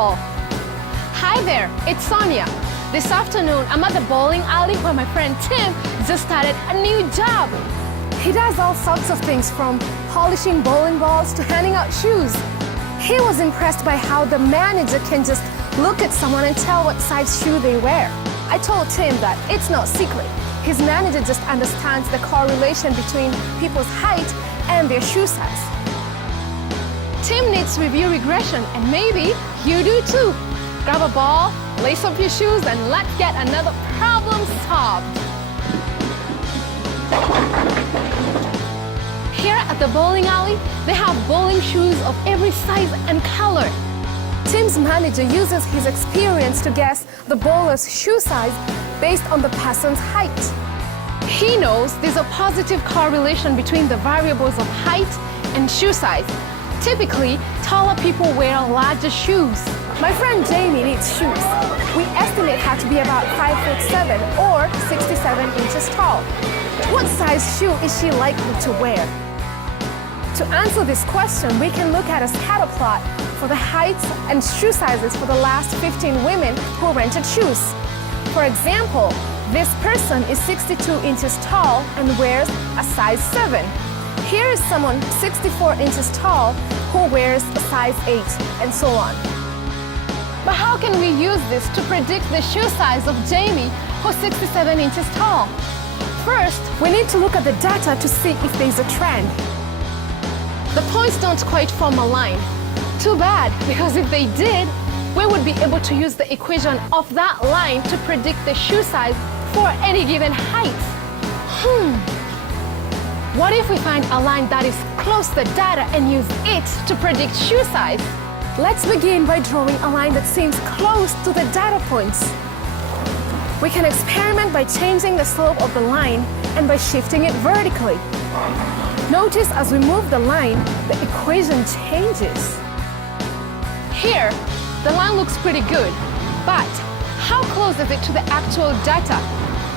tall. Hi there, it's Sonia. This afternoon, I'm at the bowling alley where my friend Tim just started a new job. He does all sorts of things from polishing bowling balls to handing out shoes. He was impressed by how the manager can just look at someone and tell what size shoe they wear. I told Tim that it's no secret. His manager just understands the correlation between people's height and their shoe size. Tim needs to review regression, and maybe you do too. Grab a ball, lace up your shoes, and let's get another problem solved. Here at the bowling alley, they have bowling shoes of every size and color. Tim's manager uses his experience to guess the bowler's shoe size based on the person's height. He knows there's a positive correlation between the variables of height and shoe size. Typically, taller people wear larger shoes. My friend Jamie needs shoes. We estimate her to be about 5'7" or 67 inches tall. What size shoe is she likely to wear? To answer this question, we can look at a scatter plot for the heights and shoe sizes for the last 15 women who rented shoes. For example, this person is 62 inches tall and wears a size 7. Here is someone 64 inches tall who wears a size 8, and so on. But how can we use this to predict the shoe size of Jamie, who's 67 inches tall? First, we need to look at the data to see if there's a trend. The points don't quite form a line. Too bad, because if they did, we would be able to use the equation of that line to predict the shoe size for any given height. What if we find a line that is close to the data and use it to predict shoe size? Let's begin by drawing a line that seems close to the data points. We can experiment by changing the slope of the line and by shifting it vertically. Notice as we move the line, the equation changes. Here, the line looks pretty good, but how close is it to the actual data?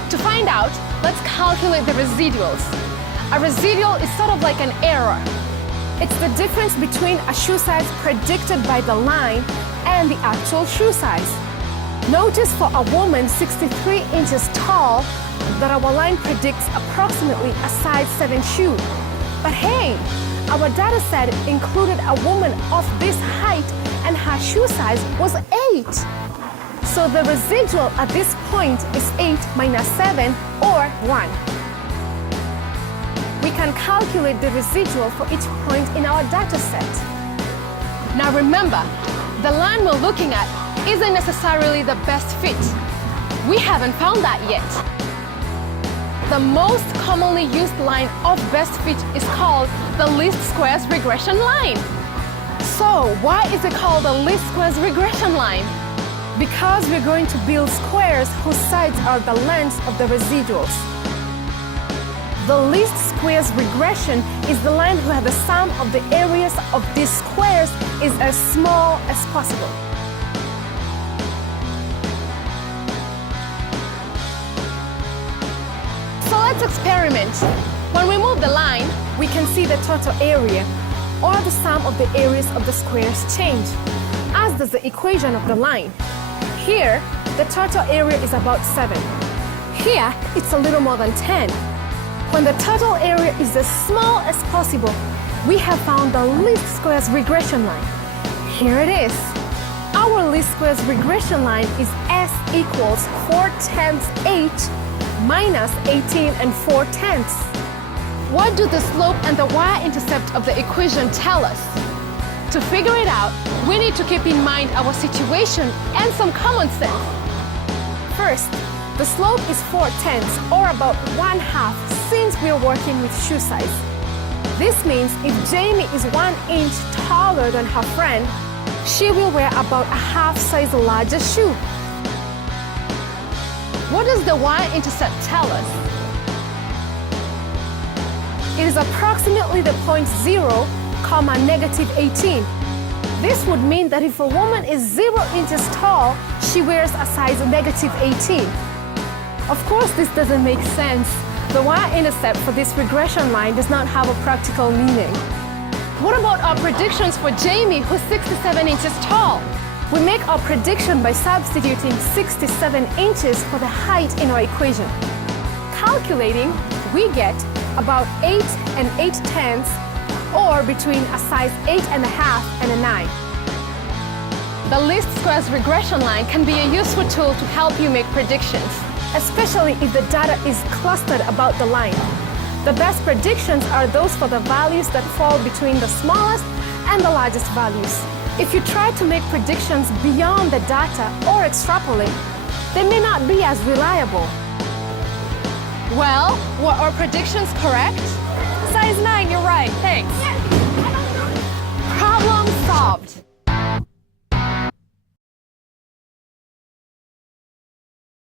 To find out, let's calculate the residuals. A residual is sort of like an error. It's the difference between a shoe size predicted by the line and the actual shoe size. Notice for a woman 63 inches tall that our line predicts approximately a size 7 shoe. But hey, our data set included a woman of this height and her shoe size was 8. So the residual at this point is 8 minus 7 or 1. We can calculate the residual for each point in our data set. Now remember, the line we're looking at isn't necessarily the best fit. We haven't found that yet. The most commonly used line of best fit is called the least squares regression line. So why is it called the least squares regression line? Because we're going to build squares whose sides are the lengths of the residuals. The least squares regression is the line where the sum of the areas of these squares is as small as possible. So let's experiment. When we move the line, we can see the total area, or the sum of the areas of the squares change, as does the equation of the line. Here, the total area is about 7. Here, it's a little more than 10. When the total area is as small as possible, we have found the least squares regression line. Here it is. Our least squares regression line is S equals 4/10 8 minus 18 and 4/10. What do the slope and the y-intercept of the equation tell us? To figure it out, we need to keep in mind our situation and some common sense. First, the slope is 4/10 or about 1/2 since we're working with shoe size. This means if Jamie is 1 inch taller than her friend, she will wear about a half size larger shoe. What does the y-intercept tell us? It is approximately the point 0, negative 18. This would mean that if a woman is 0 inches tall, she wears a size negative 18. Of course, this doesn't make sense. The y-intercept for this regression line does not have a practical meaning. What about our predictions for Jamie, who's 67 inches tall? We make our prediction by substituting 67 inches for the height in our equation. Calculating, we get about 8 and 8/10, or between a size 8.5 and a 9. The least squares regression line can be a useful tool to help you make predictions, especially if the data is clustered about the line. The best predictions are those for the values that fall between the smallest and the largest values. If you try to make predictions beyond the data or extrapolate, they may not be as reliable. Well, were our predictions correct? Size 9, you're right. Thanks.